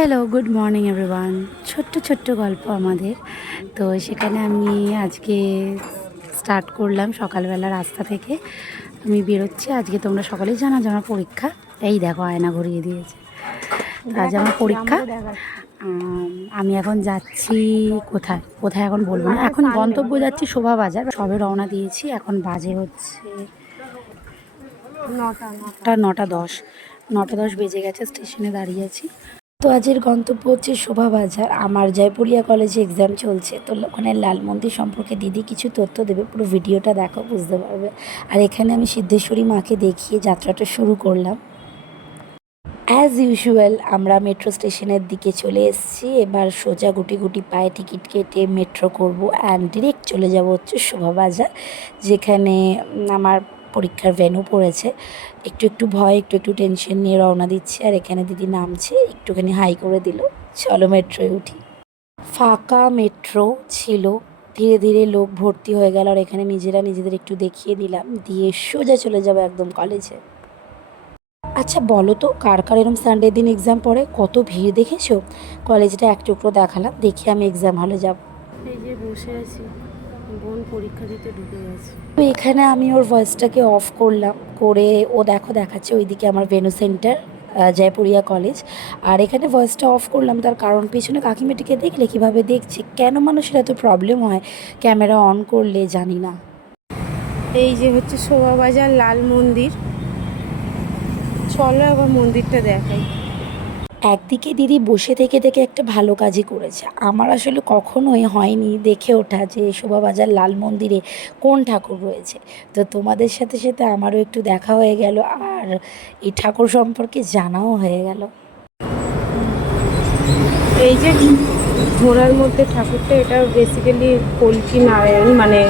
Hello, good morning everyone. ছোট্ট ছোট্ট গল্প আমাদের। তো সেখানে আমি আজকে স্টার্ট করলাম সকালবেলা রাস্তা থেকে। আমি বেরোচ্ছি। আজকে তোমরা সকলেই জানো যে আমার পরীক্ষা। এই দেখো আয়না ঘুরিয়ে দিয়েছে। তো আজ আমার পরীক্ষা। আমি এখন যাচ্ছি কোথায় কোথায় এখন বলবো না। এখন গন্তব্য যাচ্ছি শোভাবাজার। সবে রওনা দিয়েছি। এখন বাজে হচ্ছে 9:10। 9:10 বেজে গেছে। স্টেশনে দাঁড়িয়ে আছি। তো আজের গন্তব্য হচ্ছে শোভাবাজার। আমার জয়পুরিয়া কলেজে এক্সাম চলছে, তো ওখানে লাল মন্দির সম্পর্কে দিদি কিছু তথ্য দেবে। পুরো ভিডিওটা দেখো, বুঝতে পারবে। আর এখানে আমি সিদ্ধেশ্বরী মাকে দেখিয়ে যাত্রাটা শুরু করলাম। অ্যাজ ইউজুয়াল আমরা মেট্রো স্টেশনের দিকে চলে এসেছি। এবার সোজা গুটি গুটি পায়ে টিকিট কেটে মেট্রো করব অ্যান্ড ডিরেক্ট চলে যাব হচ্ছে শোভাবাজার, যেখানে আমার পরীক্ষার ভেন্যু পড়েছে। একটু একটু ভয়, একটু একটু টেনশন নিয়ে রওনা দিচ্ছে। আর এখানে দিদি নামছে, একটুখানি হাই করে দিল। চলো মেট্রোয় উঠি। ফাঁকা মেট্রো ছিল, ধীরে ধীরে লোক ভর্তি হয়ে গেল। আর এখানে নিজেরা নিজেদের একটু দেখিয়ে দিলাম, দিয়ে সোজা চলে যাবো একদম কলেজে। আচ্ছা বলো তো, কার কার এরম সানডে দিন এক্সাম পড়ে? কত ভিড় দেখেছো? কলেজটা এক টুকরো দেখালাম, দেখি আমি এক্সাম হলে যাব। এই যে বসে আছি, বোন পরীক্ষা দিতে ঢুকে গেছে। তো এখানে আমি ওর ভয়েসটাকে অফ করলাম, করে ও দেখো দেখাচ্ছে ওইদিকে আমার ভেনু সেন্টার, জয়পুরিয়া কলেজ। আর এখানে ভয়েসটা অফ করলাম তার কারণ, পেছনে কাকিমেটিকে দেখলে কীভাবে দেখছে। কেন মানুষের এত প্রবলেম হয় ক্যামেরা অন করলে জানি না। এই যে হচ্ছে শোভাবাজার লাল মন্দির। চলো আবার মন্দিরটা দেখাই। একদিকে দিদি বসে থেকে থেকে একটা ভালো কাজই করেছে। আমার আসলে কখনোই হয়নি দেখে ওঠা যে শোভাবাজার লাল মন্দিরে কোন ঠাকুর রয়েছে। তো তোমাদের সাথে সাথে আমারও একটু দেখা হয়ে গেল, আর এই ঠাকুর সম্পর্কে জানাও হয়ে গেল। এই যে ঘোড়ার মধ্যে ঠাকুরটা, এটা বেসিক্যালি কল্কি নারায়ণ, মানে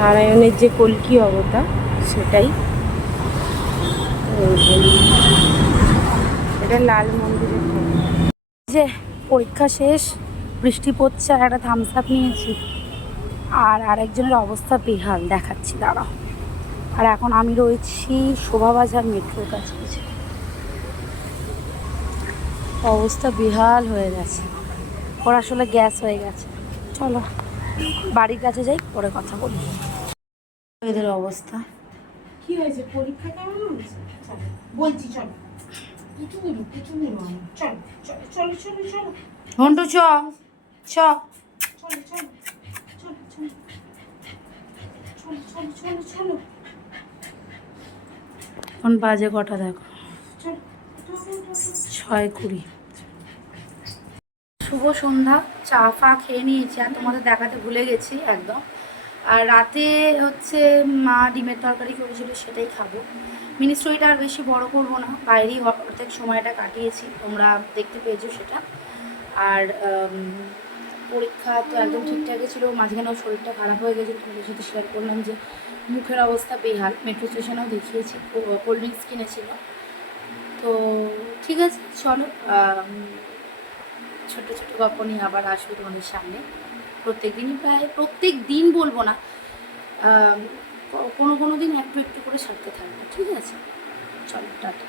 নারায়ণের যে কল্কি অবতার সেটাই। এটা লাল মন্দিরের যে পরীক্ষা শেষ, বৃষ্টি পড়ছে, আর একটা থামস আপ নিয়েছি। আর আরেকজনের অবস্থা বেহাল, দেখাচ্ছি দাঁড়াও। আর এখন আমি রয়েছি শোভাবাজার মেট্রোর কাছে। অবস্থা বেহাল হয়ে গেছে, ওর আসলে গ্যাস হয়ে গেছে। চলো বাড়ির কাছে যাই, পরে কথা বলি। এদের অবস্থা কি হয়েছে, পরীক্ষা কেমন হয়েছে বলছি। চলো চলো ঘন্টু চ চ চলো। এখন বাজে কটা দেখো, 6:20। শুভ সন্ধ্যা। চা ফা খেয়ে নিয়েছি, আর তোমাদের দেখাতে ভুলে গেছি একদম। আর রাতে হচ্ছে মা ডিমের তরকারি করেছিল, সেটাই খাবো। মিনি স্টোরিটা আর বেশি বড় করবো না, বাইরেই অর্ধেক সময়টা কাটিয়েছি, তোমরা দেখতে পেয়েছো সেটা। আর পরীক্ষা তো একদম ঠিকঠাকই ছিল, মাঝখানে ওর শরীরটা খারাপ হয়ে গেছে। তোমাদের সাথে শেয়ার করলাম যে মুখের অবস্থা বেহাল। মেট্রো স্টেশনেও দেখিয়েছি, কোল্ড ড্রিঙ্কস কিনেছিল। তো ঠিক আছে, চলো ছোট ছোট গল্প নিয়ে আবার আসবো তোমাদের সামনে। প্রত্যেক দিন বলবো না, কোনো কোনো দিন একটু একটু করে সারতে থাকবো। ঠিক আছে, চলো টাটা।